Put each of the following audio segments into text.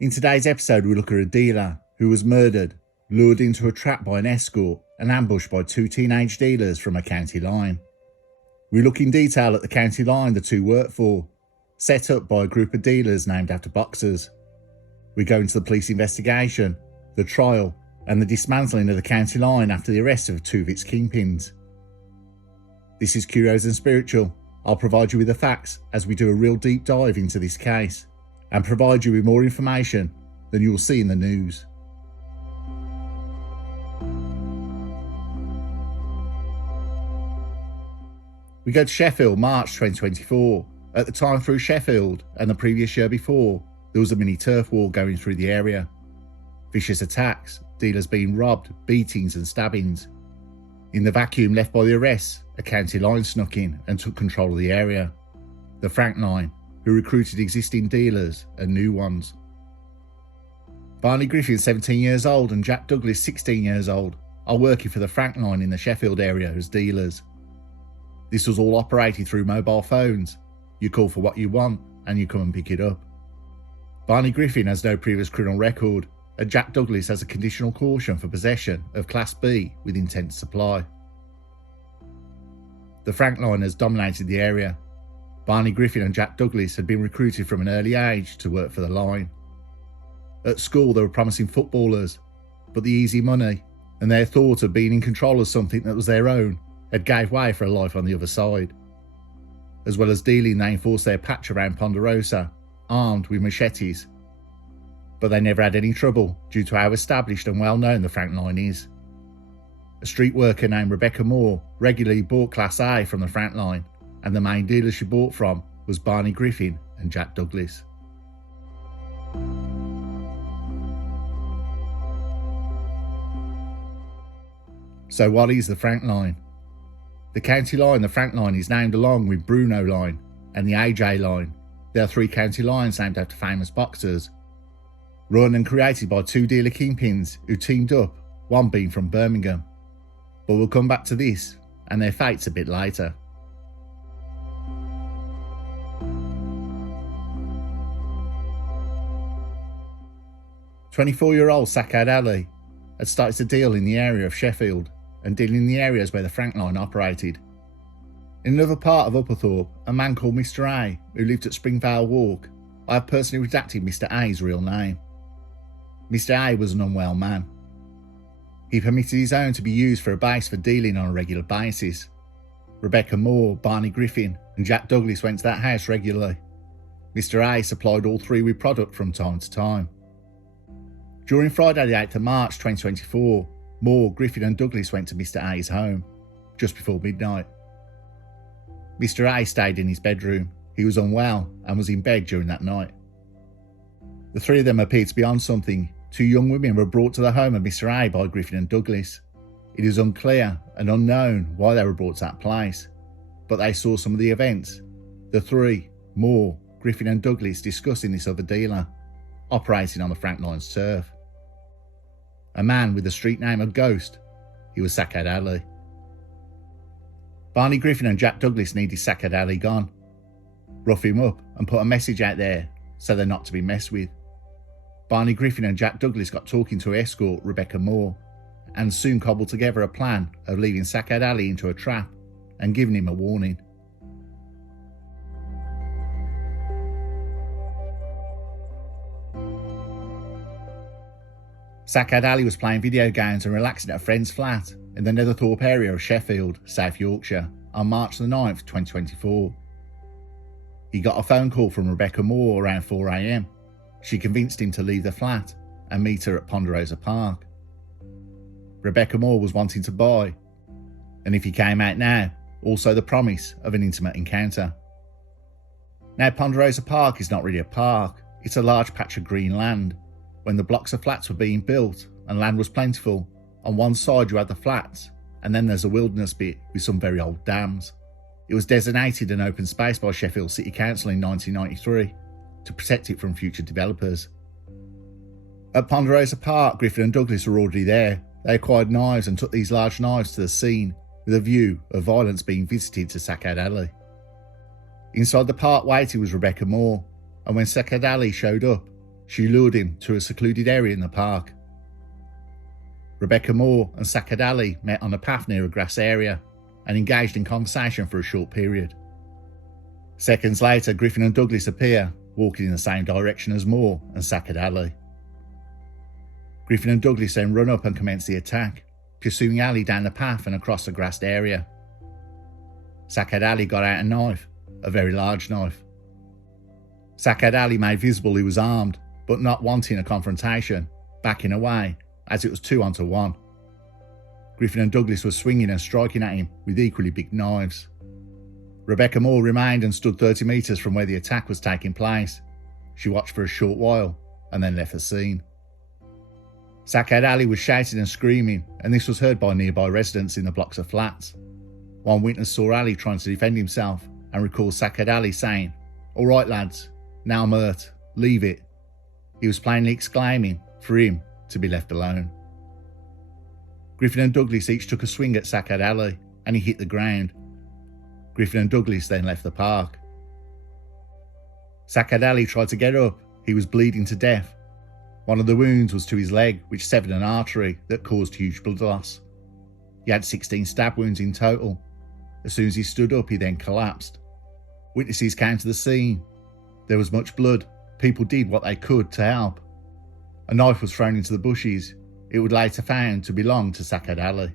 In today's episode, we look at a dealer who was murdered, lured into a trap by an escort and ambushed by two teenage dealers from a county line. We look in detail at the county line the two worked for, set up by a group of dealers named after boxers. We go into the police investigation, the trial, and the dismantling of the county line after the arrest of two of its kingpins. This is Curios&Spiritual. I'll provide you with the facts as we do a real deep dive into this case, and provide you with more information than you will see in the news. We go to Sheffield, March 2024. At the time through Sheffield and the previous year before, there was a mini turf war going through the area. Vicious attacks, dealers being robbed, beatings and stabbings. In the vacuum left by the arrests, a county line snuck in and took control of the area. The Frank line, who recruited existing dealers and new ones. Barney Griffin, 17 years old, and Jack Douglas, 16 years old, are working for the Frank line in the Sheffield area as dealers. This was all operated through mobile phones. You call for what you want and you come and pick it up. Barney Griffin has no previous criminal record, and Jack Douglas has a conditional caution for possession of Class B with intent to supply. The Frank line has dominated the area. Barney Griffin and Jack Douglas had been recruited from an early age to work for the line. At school they were promising footballers, but the easy money and their thought of being in control of something that was their own had gave way for a life on the other side. As well as dealing, they enforced their patch around Ponderosa, armed with machetes. But they never had any trouble due to how established and well known the Frank line is. A street worker named Rebecca Moore regularly bought Class A from the Frank line, and the main dealer she bought from was Barney Griffin and Jack Douglas. So what is the Frank line? The county line, the Frank line, is named along with Bruno line and the AJ line. There are three county lines named after famous boxers, run and created by two dealer kingpins who teamed up, one being from Birmingham. But we'll come back to this and their fates a bit later. "24-year-old Sakad Ali had started to deal in the area of Sheffield and dealing in the areas where the Frank line operated. In another part of Upperthorpe, a man called Mr. A, who lived at Springvale Walk. I have personally redacted Mr. A's real name. Mr. A was an unwell man. He permitted his own to be used for a base for dealing on a regular basis. Rebecca Moore, Barney Griffin and Jack Douglas went to that house regularly. Mr. A supplied all three with product from time to time. During Friday the 8th of March 2024, Moore, Griffin and Douglas went to Mr. A's home, just before midnight. Mr. A stayed in his bedroom. He was unwell and was in bed during that night. The three of them appeared to be on something. Two young women were brought to the home of Mr. A by Griffin and Douglas. It is unclear and unknown why they were brought to that place, but they saw some of the events. The three, Moore, Griffin and Douglas, discussing this other dealer, operating on the Frank line's turf. A man with the street name of Ghost. He was Sakad Ali. Barney Griffin and Jack Douglas needed Sakad Ali gone. Rough him up and put a message out there so they're not to be messed with. Barney Griffin and Jack Douglas got talking to Escort, Rebecca Moore, and soon cobbled together a plan of leading Sakad Ali into a trap and giving him a warning. Sakad Ali was playing video games and relaxing at a friend's flat in the Netherthorpe area of Sheffield, South Yorkshire, on March the 9th, 2024. He got a phone call from Rebecca Moore around 4 AM. She convinced him to leave the flat and meet her at Ponderosa Park. Rebecca Moore was wanting to buy, and if he came out now, also the promise of an intimate encounter. Now, Ponderosa Park is not really a park, it's a large patch of green land. When the blocks of flats were being built and land was plentiful, on one side you had the flats, and then there's a wilderness bit with some very old dams. It was designated an open space by Sheffield City Council in 1993 to protect it from future developers. At Ponderosa Park, Griffin and Douglas were already there. They acquired knives and took these large knives to the scene with a view of violence being visited to Sakad Ali. Inside the park waiting was Rebecca Moore, and when Sakad Ali showed up, She lured him to a secluded area in the park. Rebecca Moore and Sakad Ali met on a path near a grass area and engaged in conversation for a short period. Seconds later, Griffin and Douglas appear, walking in the same direction as Moore and Sakad Ali. Griffin and Douglas then run up and commence the attack, pursuing Ali down the path and across the grassed area. Sakad Ali got out a knife, a very large knife. Sakad Ali made visible he was armed, but not wanting a confrontation, backing away, as it was 2-on-1. Griffin and Douglas were swinging and striking at him with equally big knives. Rebecca Moore remained and stood 30 metres from where the attack was taking place. She watched for a short while and then left the scene. Sakad Ali was shouting and screaming, and this was heard by nearby residents in the blocks of flats. One witness saw Ali trying to defend himself and recalls Sakad Ali saying, "All right lads, now I'm hurt, leave it." He was plainly exclaiming for him to be left alone. Griffin and Douglas each took a swing at Sakad Ali and he hit the ground. Griffin and Douglas then left the park. Sakad Ali tried to get up. He was bleeding to death. One of the wounds was to his leg, which severed an artery that caused huge blood loss. He had 16 stab wounds in total. As soon as he stood up, he then collapsed. Witnesses came to the scene. There was much blood. People did what they could to help. A knife was thrown into the bushes. It would later found to belong to Sakad Ali.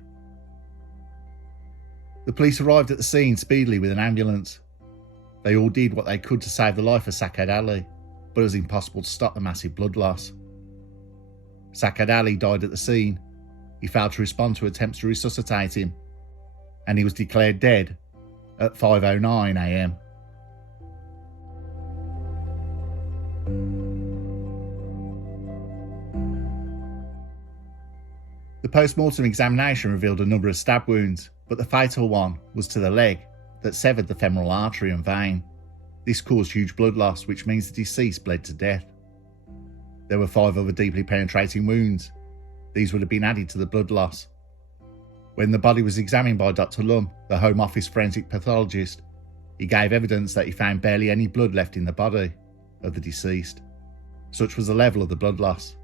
The police arrived at the scene speedily with an ambulance. They all did what they could to save the life of Sakad Ali, but it was impossible to stop the massive blood loss. Sakad Ali died at the scene. He failed to respond to attempts to resuscitate him, and he was declared dead at 5:09 a.m. The post-mortem examination revealed a number of stab wounds, but the fatal one was to the leg that severed the femoral artery and vein. This caused huge blood loss, which means the deceased bled to death. There were 5 other deeply penetrating wounds. These would have been added to the blood loss. When the body was examined by Dr. Lum, the Home Office forensic pathologist, he gave evidence that he found barely any blood left in the body of the deceased. Such was the level of the blood loss.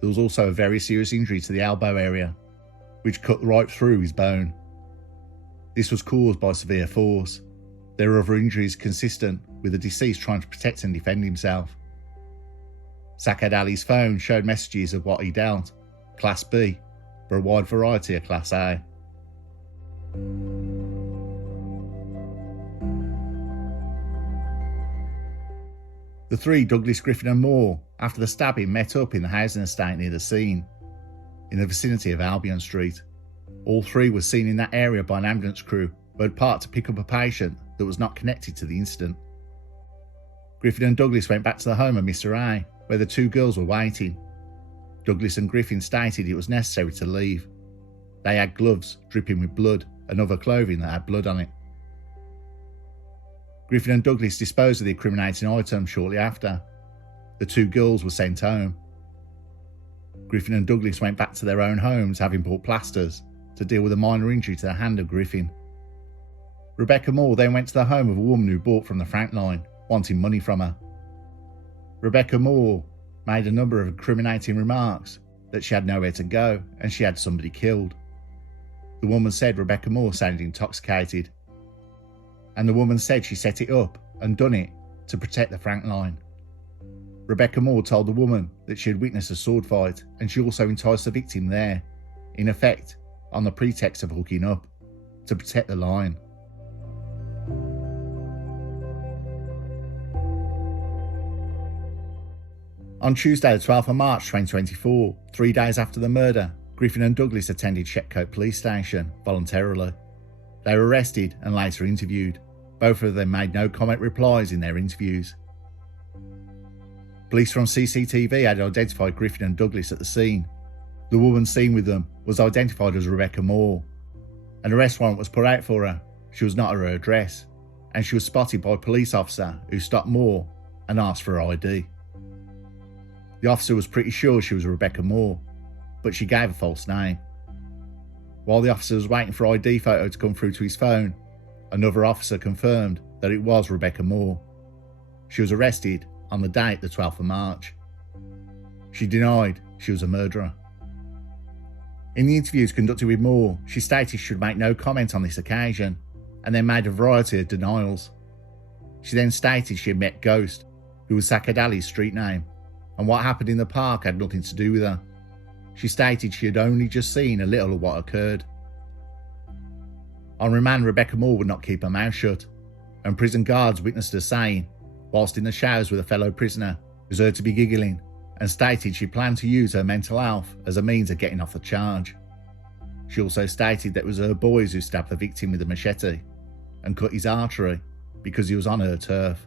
There was also a very serious injury to the elbow area, which cut right through his bone. This was caused by severe force. There were other injuries consistent with the deceased trying to protect and defend himself. Sakad Ali's phone showed messages of what he dealt, Class B, for a wide variety of Class A. The three, Douglas, Griffin and Moore, after the stabbing met up in the housing estate near the scene, in the vicinity of Albion Street. All three were seen in that area by an ambulance crew who had parked to pick up a patient that was not connected to the incident. Griffin and Douglas went back to the home of Mr. A, where the two girls were waiting. Douglas and Griffin stated it was necessary to leave. They had gloves dripping with blood and other clothing that had blood on it. Griffin and Douglas disposed of the incriminating item shortly after. The two girls were sent home. Griffin and Douglas went back to their own homes, having bought plasters to deal with a minor injury to the hand of Griffin. Rebecca Moore then went to the home of a woman who bought from the Frank line, wanting money from her. Rebecca Moore made a number of incriminating remarks that she had nowhere to go and she had somebody killed. The woman said Rebecca Moore sounded intoxicated, and the woman said she set it up and done it to protect the Frank line. Rebecca Moore told the woman that she had witnessed a sword fight and she also enticed the victim there, in effect on the pretext of hooking up, to protect the line. On Tuesday the 12th of March 2024, 3 days after the murder, Griffin and Douglas attended Sheffield police station voluntarily. They were arrested and later interviewed. Both of them made no comment replies in their interviews. Police from CCTV had identified Griffin and Douglas at the scene. The woman seen with them was identified as Rebecca Moore. An arrest warrant was put out for her. She was not at her address, and she was spotted by a police officer who stopped Moore and asked for her ID. The officer was pretty sure she was Rebecca Moore, but she gave a false name. While the officer was waiting for ID photo to come through to his phone, another officer confirmed that it was Rebecca Moore. She was arrested on the date the 12th of March. She denied she was a murderer. In the interviews conducted with Moore, she stated she should make no comment on this occasion, and then made a variety of denials. She then stated she had met Ghost, who was Sakad Ali's street name, and what happened in the park had nothing to do with her. She stated she had only just seen a little of what occurred. On remand, Rebecca Moore would not keep her mouth shut, and prison guards witnessed her saying, whilst in the showers with a fellow prisoner, was heard to be giggling, and stated she planned to use her mental health as a means of getting off the charge. She also stated that it was her boys who stabbed the victim with a machete and cut his artery because he was on her turf.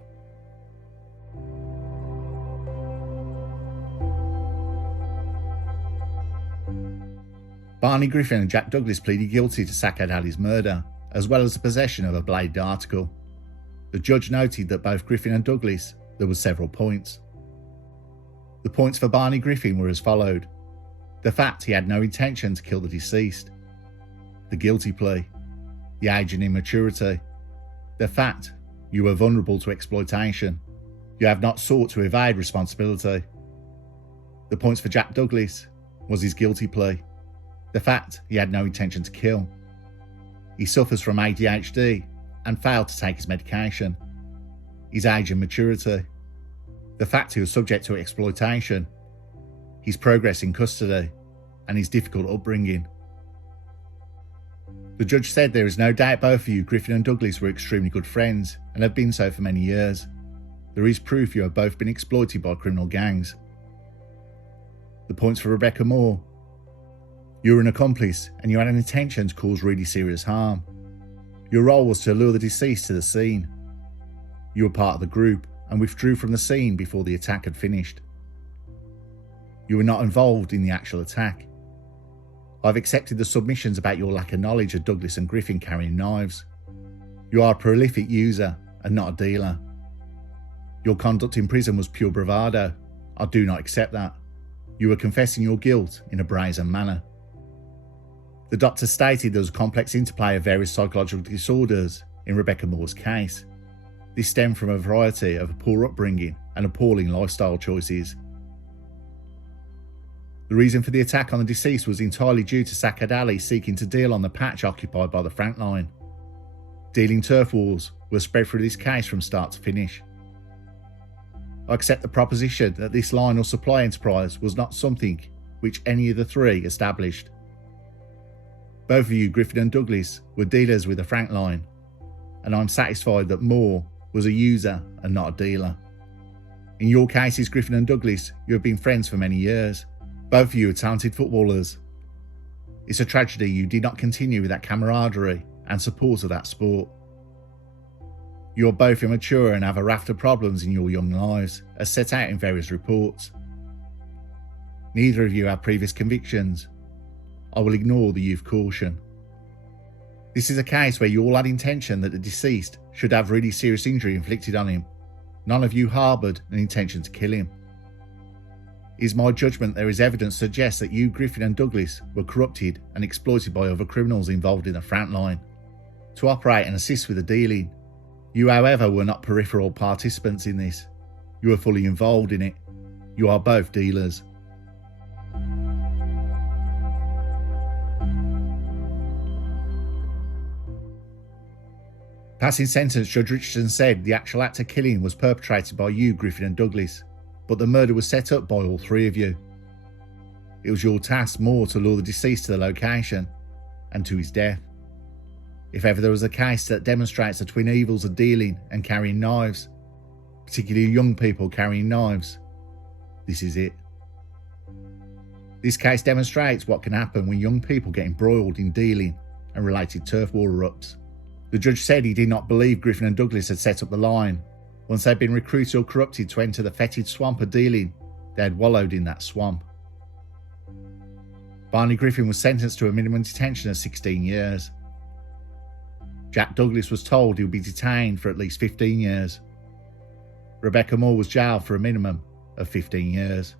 Barney Griffin and Jack Douglas pleaded guilty to Sakad Ali's murder, as well as the possession of a bladed article. The judge noted that both Griffin and Douglas, there were several points. The points for Barney Griffin were as followed: the fact he had no intention to kill the deceased, the guilty plea, the age and immaturity, the fact you were vulnerable to exploitation, you have not sought to evade responsibility. The points for Jack Douglas was his guilty plea, the fact he had no intention to kill, he suffers from ADHD and failed to take his medication, his age and maturity, the fact he was subject to exploitation, his progress in custody, and his difficult upbringing. The judge said there is no doubt both of you, Griffin and Douglas, were extremely good friends and have been so for many years. There is proof you have both been exploited by criminal gangs. The points for Rebecca Moore: you were an accomplice and you had an intention to cause really serious harm. Your role was to lure the deceased to the scene. You were part of the group and withdrew from the scene before the attack had finished. You were not involved in the actual attack. I've accepted the submissions about your lack of knowledge of Douglas and Griffin carrying knives. You are a prolific user and not a dealer. Your conduct in prison was pure bravado. I do not accept that. You were confessing your guilt in a brazen manner. The doctor stated there was a complex interplay of various psychological disorders in Rebecca Moore's case. This stemmed from a variety of poor upbringing and appalling lifestyle choices. The reason for the attack on the deceased was entirely due to Sakad Ali seeking to deal on the patch occupied by the Frank line. Dealing turf wars were spread through this case from start to finish. I accept the proposition that this line or supply enterprise was not something which any of the three established. Both of you, Griffin and Douglas, were dealers with the Frank line, and I'm satisfied that Moore was a user and not a dealer. In your cases, Griffin and Douglas, you have been friends for many years. Both of you are talented footballers. It's a tragedy you did not continue with that camaraderie and support of that sport. You are both immature and have a raft of problems in your young lives, as set out in various reports. Neither of you have previous convictions. I will ignore the youth caution. This is a case where you all had intention that the deceased should have really serious injury inflicted on him. None of you harboured an intention to kill him. It is my judgment there is evidence to suggest that you, Griffin and Douglas, were corrupted and exploited by other criminals involved in the Frank line to operate and assist with the dealing. You, however, were not peripheral participants in this. You were fully involved in it. You are both dealers. Passing sentence, Judge Richardson said the actual act of killing was perpetrated by you, Griffin and Douglas, but the murder was set up by all three of you. It was your task more to lure the deceased to the location and to his death. If ever there was a case that demonstrates the twin evils of dealing and carrying knives, particularly young people carrying knives, this is it. This case demonstrates what can happen when young people get embroiled in dealing and related turf war erupts. The judge said he did not believe Griffin and Douglas had set up the line. Once they'd been recruited or corrupted to enter the fetid swamp of dealing, they had wallowed in that swamp. Barney Griffin was sentenced to a minimum detention of 16 years. Jack Douglas was told he would be detained for at least 15 years. Rebecca Moore was jailed for a minimum of 15 years.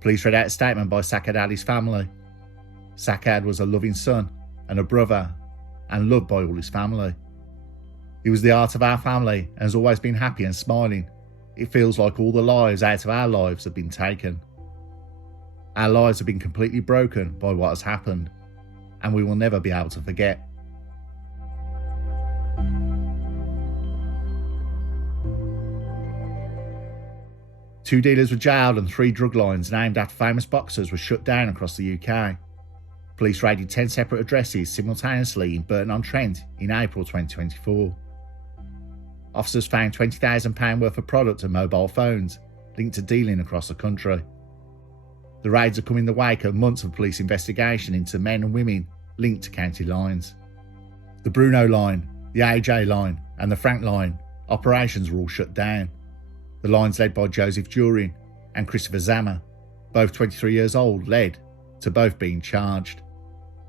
Police read out a statement by Sakad Ali's family. Sakad was a loving son and a brother, and loved by all his family. He was the heart of our family and has always been happy and smiling. it feels like all the lives out of our lives have been taken. Our lives have been completely broken by what has happened, and we will never be able to forget. Two dealers were jailed and 3 drug lines named after famous boxers were shut down across the UK. Police raided 10 separate addresses simultaneously in Burton-on-Trent in April 2024. Officers found £20,000 worth of product and mobile phones linked to dealing across the country. The raids have come in the wake of months of police investigation into men and women linked to county lines. The Bruno line, the AJ line and the Frank line operations were all shut down. The lines led by Joseph Durin and Christopher Zammer, both 23 years old, led to both being charged.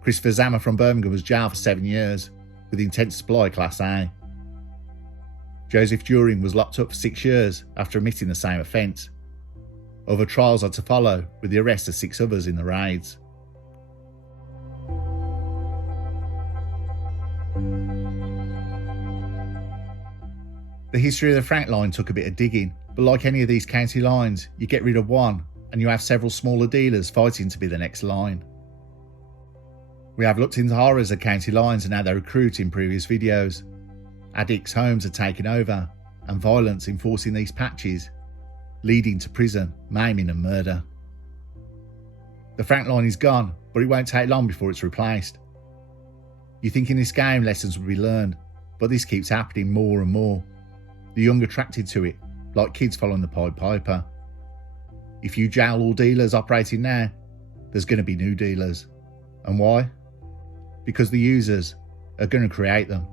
Christopher Zammer from Birmingham was jailed for 7 years with intent to supply Class A. Joseph Durin was locked up for 6 years after admitting the same offence. Other trials are to follow, with the arrest of 6 others in the raids. The history of the Frank line took a bit of digging, but like any of these county lines, you get rid of one and you have several smaller dealers fighting to be the next line. We have looked into horrors of county lines and how they recruit in previous videos. Addicts' homes are taken over and violence enforcing these patches, leading to prison, maiming and murder. The Frank line is gone, but it won't take long before it's replaced. You think in this game lessons will be learned, but this keeps happening more and more. The young attracted to it, like kids following the Pied Piper. If you jail all dealers operating now, there's going to be new dealers. And why? Because the users are going to create them.